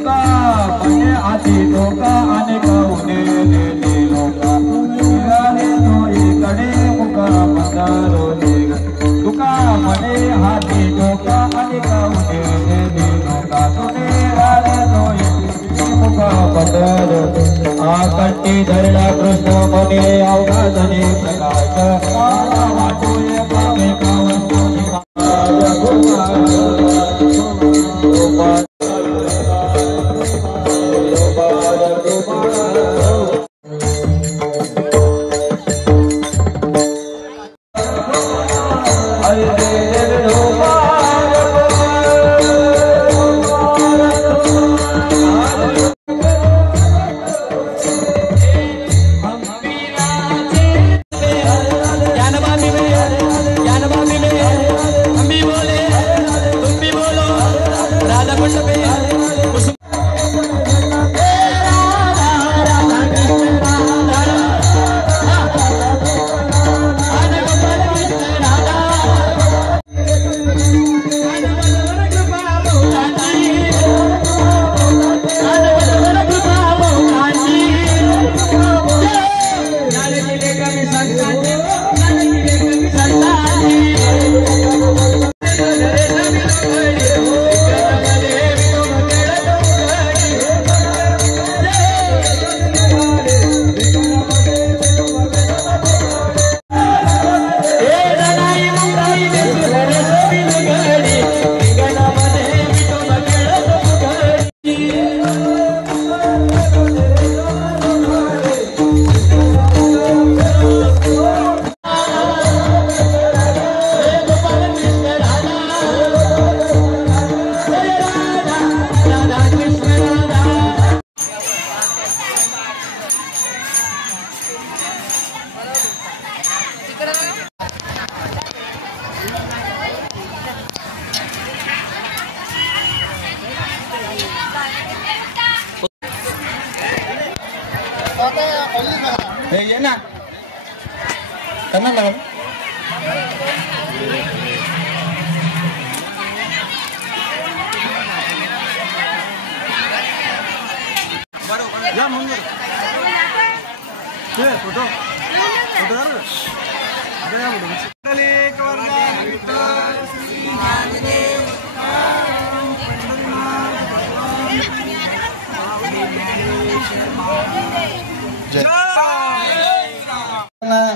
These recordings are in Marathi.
तुका म्हणे आधी डोका आणि काऊने लोका निघाले तो इकडे मुका मंदारोले तुका म्हणे आधी डोका आणि काऊने लोका तुने राले तो मुका मंदारोले आकटी धरला कृष्ण म्हणे अवघा धने प्रकाश वाटोय पावे कावतो ये ना करना लगा या मंगल ये फोटो फोटो यार अरे या फोटो चले एक बार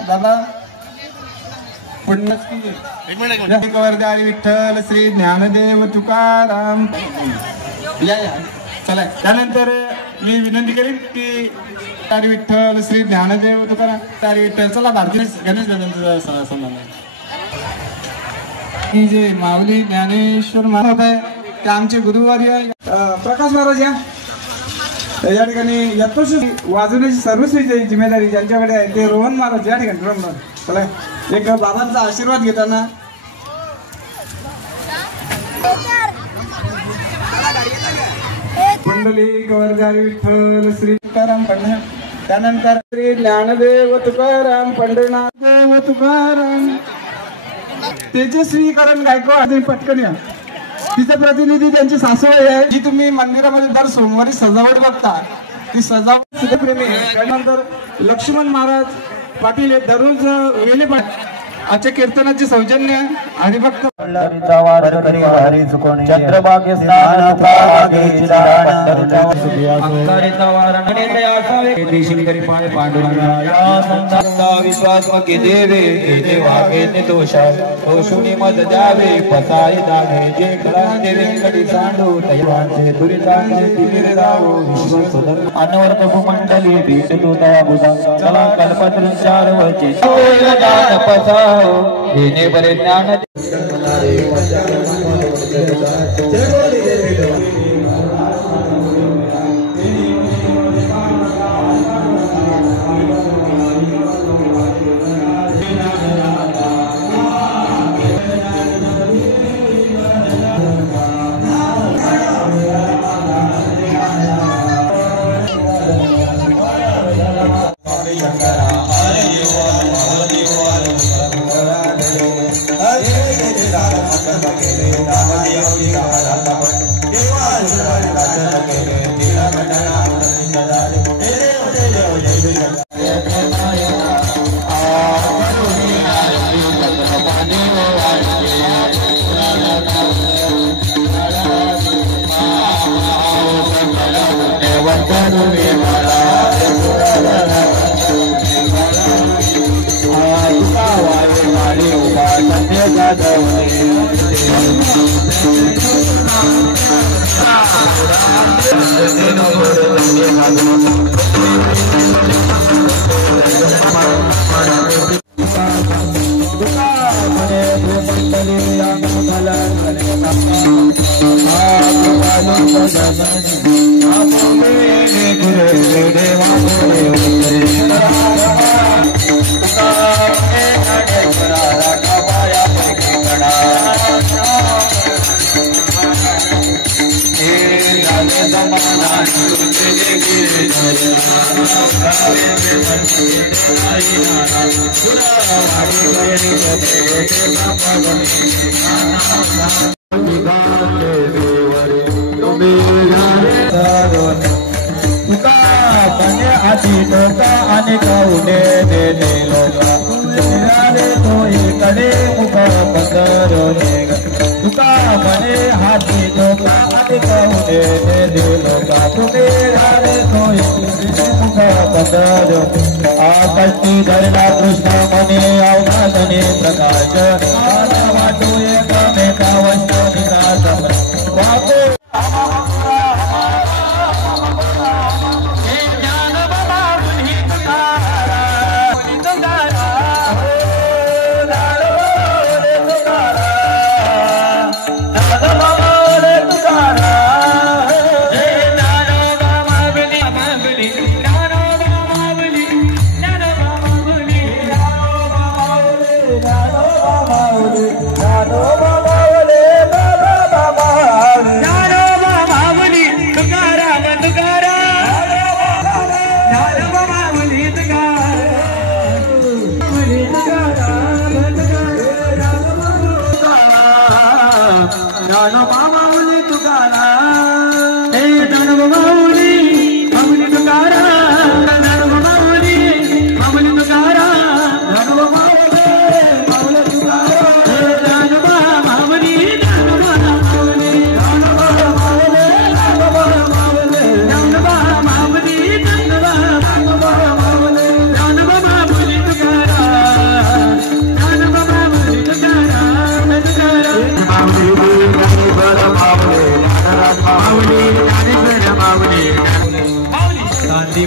दादा पुण्यवर्धारी विठ्ठल श्री ज्ञानदेव तुकाराम या चला त्यानंतर मी विनंती करीन की तारी विठ्ठल श्री ज्ञानदेव तुकाराम तारी विठ्ठल चला भारतीय गणेश दादांचा सन्मान ही जे माऊली ज्ञानेश्वर महाराज आहे ते आमचे गुरुवारी प्रकाश महाराज या ठिकाणी यत्वर्ष वाजवण्याची सर्वस्वी जिम्मेदारी ज्यांच्याकडे आहे ते रोहन महाराज या ठिकाणी रोहन महाराज चला एक बाबांचा आशीर्वाद घेताना पुंडलिक वर्धारी विठ्ठल श्री तुकाराम पंढर त्यानंतर श्री ज्ञानदेव तुकाराम पंढरनाथ देव तुकाराम तेजस्वीकरण गायकवाड पटकन या तिचे प्रतिनिधी त्यांची सासूबाई आहे जी तुम्ही मंदिरामध्ये दर सोमवारी सजावट बघता ती सजावट सिद्धप्रेमी त्यानंतर लक्ष्मण महाराज पाटील दररोज वेले आजच्या कीर्तनाची सौजन्य हरिभक्त चंद्रभाग्य विश्वात्मके देवे दोषुनी मद द्यावे पसाई दावे जे कळांते व्यंकटी सांडू तैवांचे दुरितांचे तिमिरे जावो विश्वसुदर अनवर्त भूमंडली भेटतो तवा बुधा चला कल्पत्र चार वचे पसा येणे बरे ज्ञान Hare आधी टोका आणि कवने देणे लोका निराले तो इकडे मुख पसरवणे तुका म्हणे हाती टोका आणि कवने देणे लोका तुम्ही निराले तो इकडे मुख पसरवणे आकाशी धरला कृष्ण म्हणे अवघातने प्रकाश वाटू एकमेका वस्तू निकास वाटू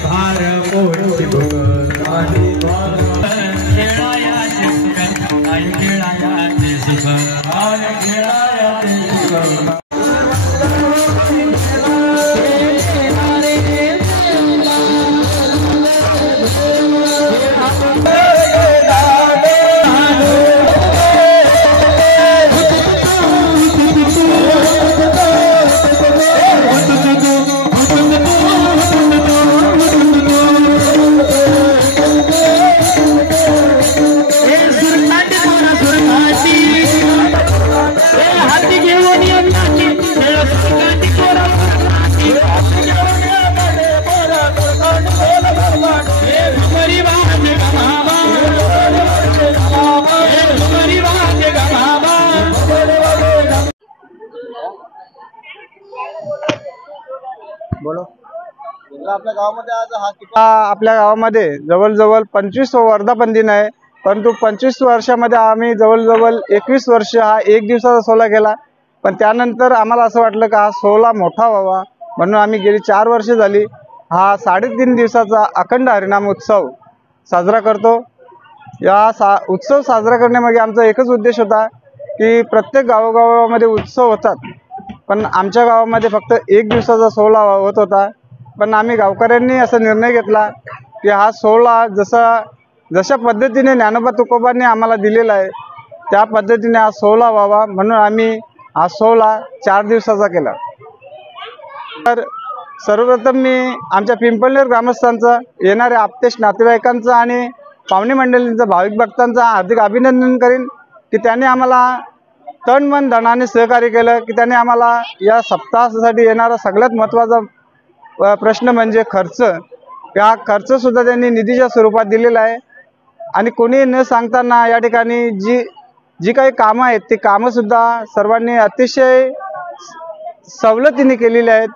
भार पोटी आपल्या गावामध्ये आज आपल्या गावामध्ये जवळजवळ 25 वर्धापन दिन आहे, परंतु 25 वर्षामध्ये आम्ही जवळजवळ 21 वर्ष हा एक दिवसाचा सोहळा केला. पण त्यानंतर आम्हाला असं वाटलं का हा सोहळा मोठा व्हावा, म्हणून आम्ही गेली 4 वर्ष झाली हा 3.5 दिवसाचा अखंड हरिनाम उत्सव साजरा करतो. या उत्सव साजरा करण्यामागे आमचा एकच उद्देश होता की प्रत्येक गावोगावामध्ये उत्सव होतात, पण आमच्या गावामध्ये फक्त 1 दिवसाचा सोहळा होत होता. पण आम्ही गावकऱ्यांनी असा निर्णय घेतला की हा सोहळा जशा पद्धतीने ज्ञानोबा तुकोबांनी आम्हाला दिलेला आहे त्या पद्धतीने हा सोहळा व्हावा, म्हणून आम्ही हा सोहळा 4 दिवसाचा केला. तर सर्वप्रथम मी आमच्या पिंपळनेर ग्रामस्थांचं, येणाऱ्या आप्तेश नातेवाईकांचं आणि पाहुणे मंडळींचं, भाविक भक्तांचं हार्दिक अभिनंदन करीन की त्यांनी आम्हाला तन मन धनाने सहकार्य केलं, की त्यांनी आम्हाला या सप्ताहासाठी येणारा सगळ्यात महत्त्वाचा प्रश्न म्हणजे खर्च. या खर्चसुद्धा त्यांनी निधीच्या स्वरूपात दिलेला आहे आणि कोणी न सांगताना या ठिकाणी जी काही कामं आहेत ती कामंसुद्धा सर्वांनी अतिशय सवलतीने केलेली आहेत.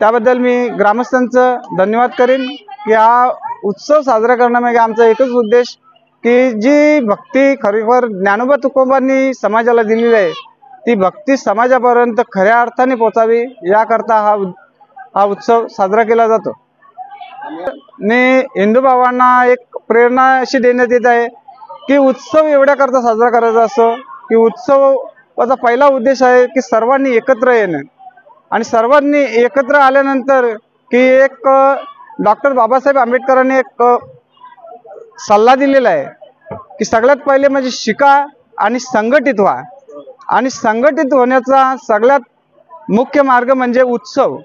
त्याबद्दल मी ग्रामस्थांचं धन्यवाद करीन की हा उत्सव साजरा करण्यामागे आमचा एकच उद्देश की जी भक्ती खरोखर ज्ञानोबा तुकोबांनी समाजाला दिलेली आहे ती भक्ती समाजापर्यंत खऱ्या अर्थाने पोचावी, याकरता हा हा उत्सव साजरा केला जातो। आणि हिंदू भावांना एक प्रेरणा अशी देण्यात येत आहे की उत्सव एवढ्या करता साजरा करायचा असतो की उत्सवाचा पहिला उद्देश आहे की सर्वांनी एकत्र येणं आणि सर्वांनी एकत्र आल्यानंतर की एक डॉक्टर बाबासाहेब आंबेडकरांनी एक सल्ला दिलेला आहे की सगळ्यात पहिले म्हणजे शिका आणि संघटित व्हा आणि संघटित होण्याचा सगळ्यात मुख्य मार्ग म्हणजे उत्सव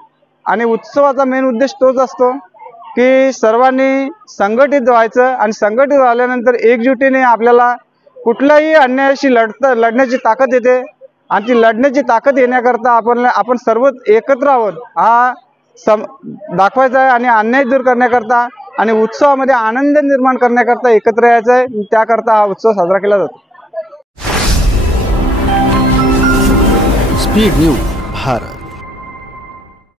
आणि उत्सवाचा मेन उद्देश तोच असतो की सर्वांनी संघटित व्हायचं आणि संघटित झाल्यानंतर एकजुटीने आपल्याला कुठल्याही अन्यायाशी लढण्याची ताकद येते आणि ती लढण्याची ताकद येण्याकरता आपण सर्व एकत्र आहोत हा दाखवायचा आहे आणि अन्याय दूर करण्याकरता आणि उत्सवामध्ये आनंद निर्माण करण्याकरता एकत्र यायचं आहे। त्याकरता हा उत्सव साजरा केला जातो। Speed news Bharat.